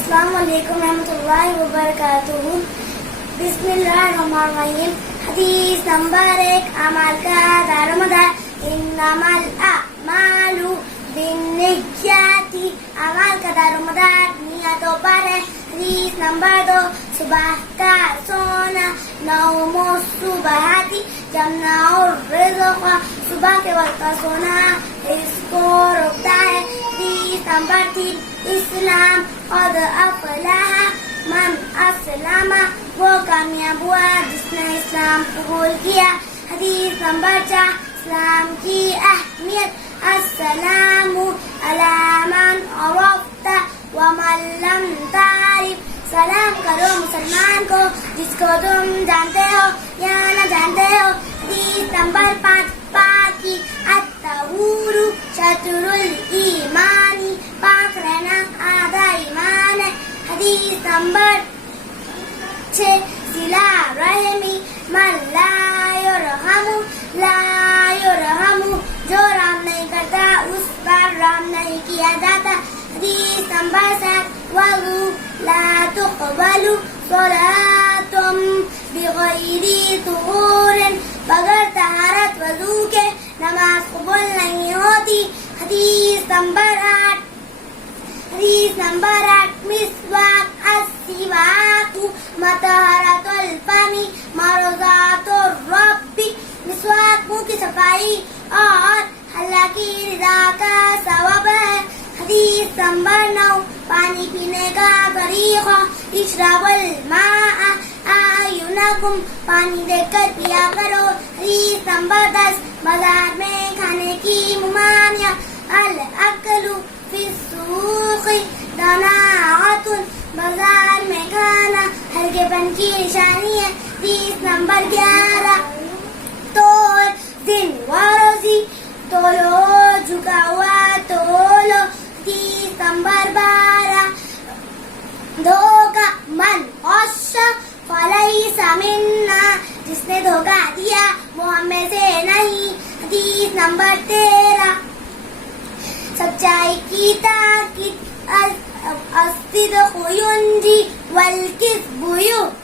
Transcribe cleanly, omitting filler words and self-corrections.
السلام علیکم ورحمۃ اللہ وبرکاتہ. بسم اللہ الرحمن الرحیم. حدیث نمبر 1. اعمال کا دار و مدار. انما الاعمال بالنیات. اعمال کا دار و مدار نیتوں پر ہے. حدیث نمبر 2. صبح کا سونا نوم الصبح جمنا الرزق. صبح کے وقت کا سونا اس کو روکتا ہے. حدیث نمبر 3. اسلام قد افلح من اسلم. وہ کامیاب ہوا جس نے اسلام قبول کیا. حدیث نمبر 4. اسلام کی اہمیت. السلام علی من عرفت ومن لم تعرف. سلام کرو مسلمان کو جس کو تم جانتے ہو یا نہ جانتے ہو. حدیث نمبر 5. پاکی الطہور شطر الایمان. پاک رہنا آدھا ایمان ہے. حدیث نمبر 6. صلہ رحمی. من لا یرحم لا یرحم. جو رحم نہیں کرتا اس پر رحم نہیں کیا جاتا. حدیث نمبر 7. وضو لا تقبل صلاۃ بغیر طہور. بغیر طہارت وضو کے نماز قبول نہیں ہوتی. حدیث نمبر 8. مسواک السواک مطہرۃ الفم مرضات الرب. مسواک منہ کی صفائی اور اللہ کی رضا کا سبب ہے. حدیث نمبر 9. پانی پینے کا طریقہ. اشرب الماء اعینکم. پانی دیکھ کر پیا کرو. حدیث نمبر 10. بازار میں کھانے کی ممانعت. الاکل فی السوق دناعۃ. بازار میں کھانا ہلکے پن کی نشانی ہے. حدیث نمبر 11. تول دن و روزی. تولو جھکا ہوا تولو. حدیث نمبر 12. دھوکہ. من غش فلیس منا. جس نے دھوکہ دیا وہ ہم میں سے نہیں. حدیث نمبر 13. سچائی کی تاکید. الصدق ینجی والکذب یہدی.